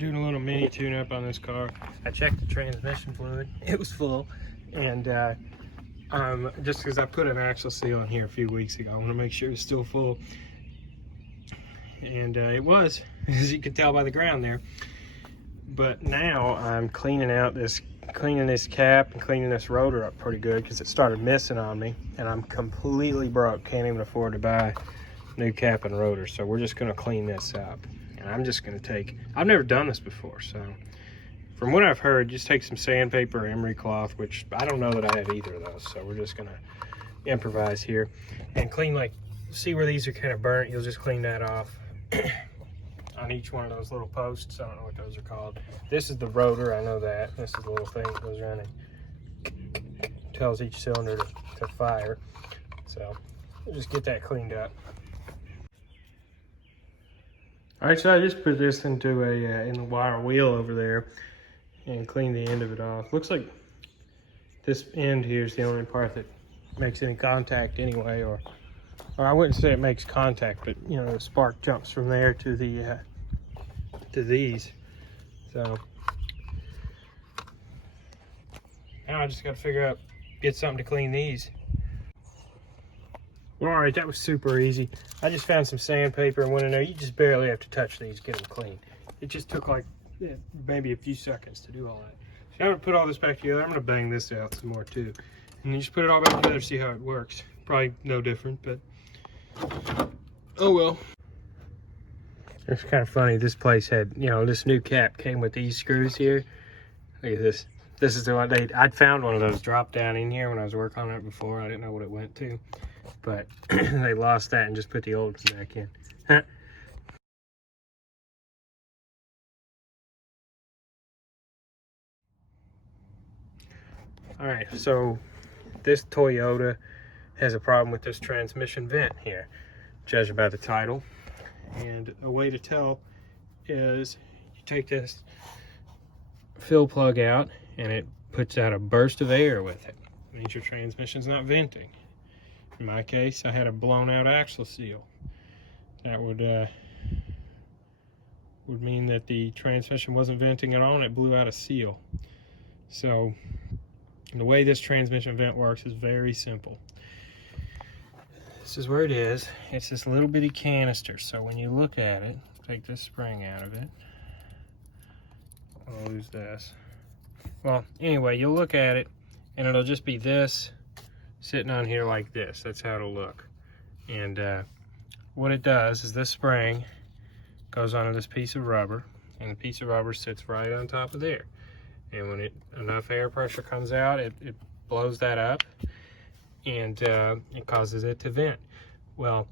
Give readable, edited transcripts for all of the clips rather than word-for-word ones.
doing a little mini tune-up on this car. I checked the transmission fluid. It was full. And just because I put an axle seal in here a few weeks ago, I want to make sure it's still full. And it was, as you can tell by the ground there. But now I'm cleaning this cap and cleaning this rotor up pretty good because it started missing on me, and I'm completely broke. Can't even afford to buy new cap and rotor. So we're just going to clean this up. And I'm just going to I've never done this before, so from what I've heard, just take some sandpaper or emery cloth, which I don't know that I have either of those. So we're just going to improvise here and clean, like, see where these are kind of burnt. You'll just clean that off on each one of those little posts. I don't know what those are called. This is the rotor, I know that. This is the little thing that goes around and tells each cylinder to fire. So we'll just get that cleaned up. All right, so I just put this into in the wire wheel over there and cleaned the end of it off. Looks like this end here is the only part that makes any contact anyway, or I wouldn't say it makes contact, but you know, the spark jumps from there to the to these. So now I just got to figure out, get something to clean these. Well, all right, that was super easy. I just found some sandpaper and went in there. You just barely have to touch these, get them clean. It just took like maybe a few seconds to do all that. So I'm gonna put all this back together. I'm gonna bang this out some more too. And you just put it all back together, see how it works. Probably no different, but oh well. It's kind of funny, this place had, you know, this new cap came with these screws here. Look at this. This is the one I'd found one of those drop down in here when I was working on it before. I didn't know what it went to, but they lost that and just put the old one back in. All right, so this Toyota has a problem with this transmission vent here, judging by the title. And a way to tell is you take this fill plug out and it puts out a burst of air with it. It means your transmission's not venting. In my case, I had a blown out axle seal. That would mean that the transmission wasn't venting at all and it blew out a seal. So the way this transmission vent works is very simple. This is where it is. It's this little bitty canister. So when you look at it, take this spring out of it. I'll lose this. Well, anyway, you'll look at it and it'll just be this sitting on here like this. That's how it'll look. And what it does is this spring goes onto this piece of rubber, and the piece of rubber sits right on top of there. And when enough air pressure comes out, it blows that up, and it causes it to vent. Well,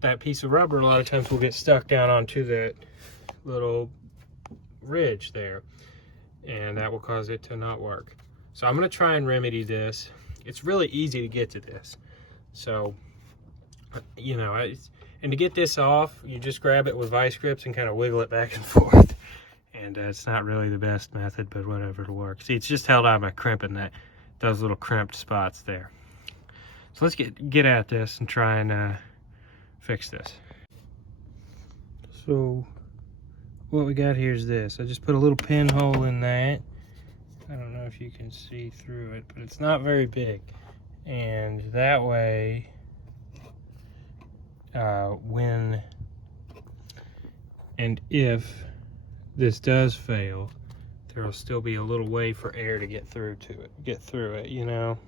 that piece of rubber a lot of times will get stuck down onto that little ridge there, and that will cause it to not work. So I'm going to try and remedy this. It's really easy to get to this. So, you know, and to get this off, you just grab it with vice grips and kind of wiggle it back and forth. And it's not really the best method, but whatever, it'll work. See, it's just held on by crimping those little crimped spots there. So let's get at this and try and fix this. So what we got here is this. I just put a little pinhole in that. I don't know if you can see through it, but it's not very big. And that way, when and if this does fail, there will still be a little way for air to get through it, you know.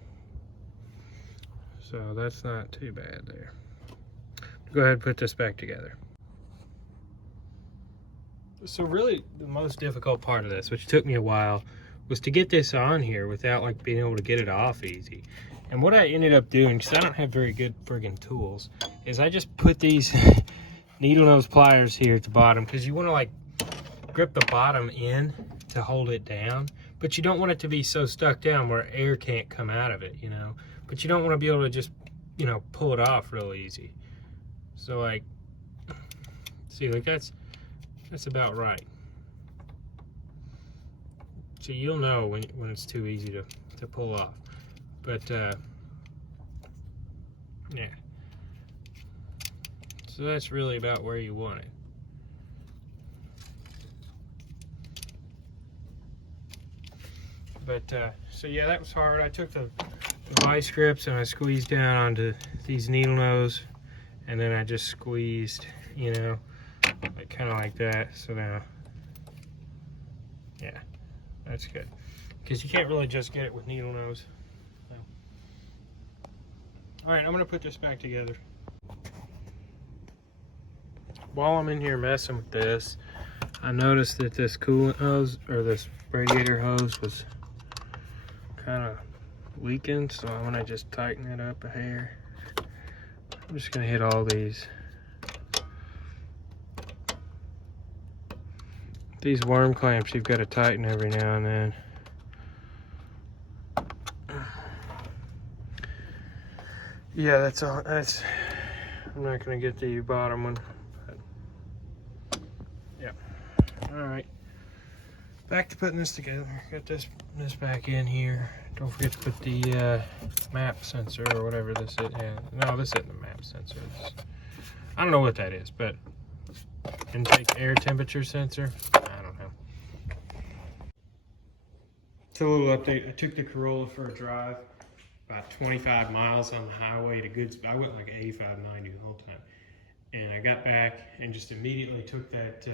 So that's not too bad there. Go ahead and put this back together. So really the most difficult part of this, which took me a while, was to get this on here without like being able to get it off easy. And what I ended up doing, because I don't have very good friggin' tools, is I just put these needle nose pliers here at the bottom, because you want to like grip the bottom in to hold it down, but you don't want it to be so stuck down where air can't come out of it, you know. But you don't want to be able to just, you know, pull it off real easy. So like, see, like that's about right. So you'll know when it's too easy to pull off. But yeah. So that's really about where you want it. But so yeah, that was hard. I took the vice grips and I squeezed down onto these needle nose, and then I just squeezed, you know, like kind of like that. So now, yeah, that's good, because you can't really just get it with needle nose. So. All right, I'm gonna put this back together. While I'm in here messing with this, I noticed that this coolant hose, or this radiator hose, was kind of leaking, so I'm gonna just tighten it up a hair. I'm just gonna hit all these. These worm clamps, you've got to tighten every now and then. Yeah, that's all. That's. I'm not gonna get the bottom one. But yeah. All right. Back to putting this together. Got this back in here. Don't forget to put the map sensor or whatever this is. Yeah, no, this isn't the map sensor. I don't know what that is, but intake air temperature sensor. I don't know. So a little update. I took the Corolla for a drive, about 25 miles on the highway to Goodsboro. I went like 85, 90 the whole time. And I got back and just immediately took that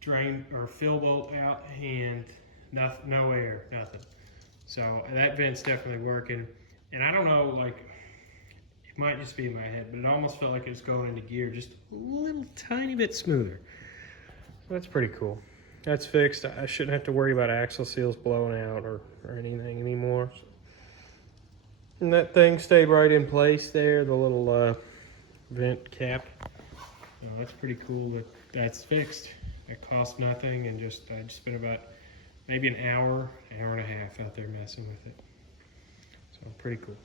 drain or fill bolt out, and nothing, no air, nothing. So that vent's definitely working. And I don't know, like, it might just be in my head, but it almost felt like it was going into gear just a little tiny bit smoother. So that's pretty cool. That's fixed. I shouldn't have to worry about axle seals blowing out or anything anymore. So. And that thing stayed right in place there, the little vent cap. So that's pretty cool that that's fixed. It cost nothing, and I just spent about maybe an hour and a half out there messing with it. So pretty cool.